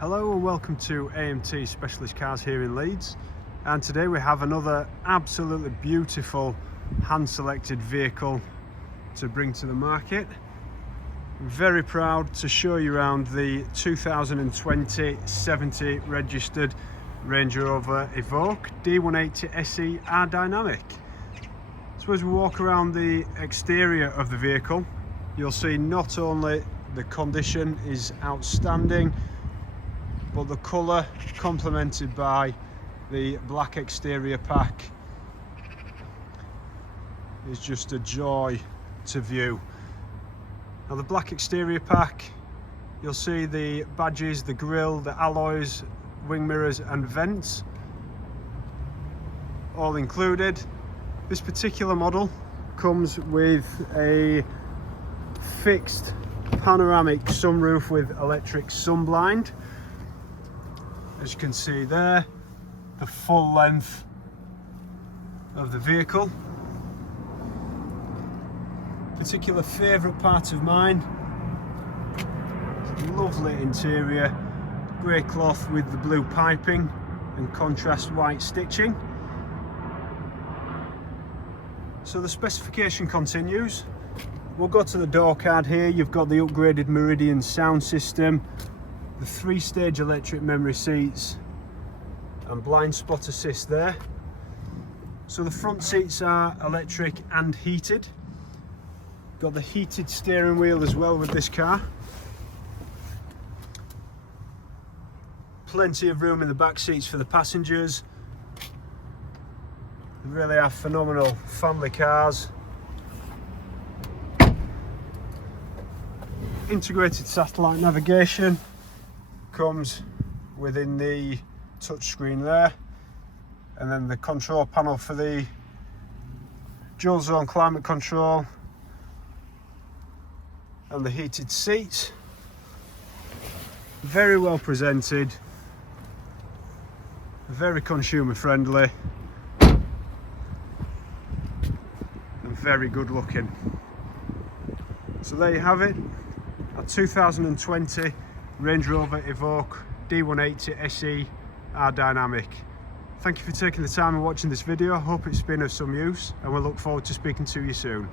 Hello and welcome to AMT Specialist Cars here in Leeds, and today we have another absolutely beautiful hand-selected vehicle to bring to the market. I'm very proud to show you around the 2020 70 registered Range Rover Evoque D180 SE R Dynamic. So as we walk around the exterior of the vehicle, you'll see not only the condition is outstanding, but the colour complemented by the black exterior pack is just a joy to view. Now the black exterior pack, you'll see the badges, the grille, the alloys, wing mirrors and vents all included. This particular model comes with a fixed panoramic sunroof with electric sunblind. As you can see there, the full length of the vehicle. Particular favourite part of mine, lovely interior, grey cloth with the blue piping and contrast white stitching. So the specification continues. We'll go to the door card here. You've got the upgraded Meridian Sound system, the 3-stage electric memory seats and blind spot assist there. So the front seats are electric and heated. Got the heated steering wheel as well with this car. Plenty of room in the back seats for the passengers. They really are phenomenal family cars. Integrated satellite navigation comes within the touchscreen there, and then the control panel for the dual zone climate control and the heated seats. Very well presented, very consumer friendly and very good looking. So there you have it, a 2020 Range Rover Evoque D180 SE R Dynamic. Thank you for taking the time and watching this video. I hope it's been of some use, and we'll look forward to speaking to you soon.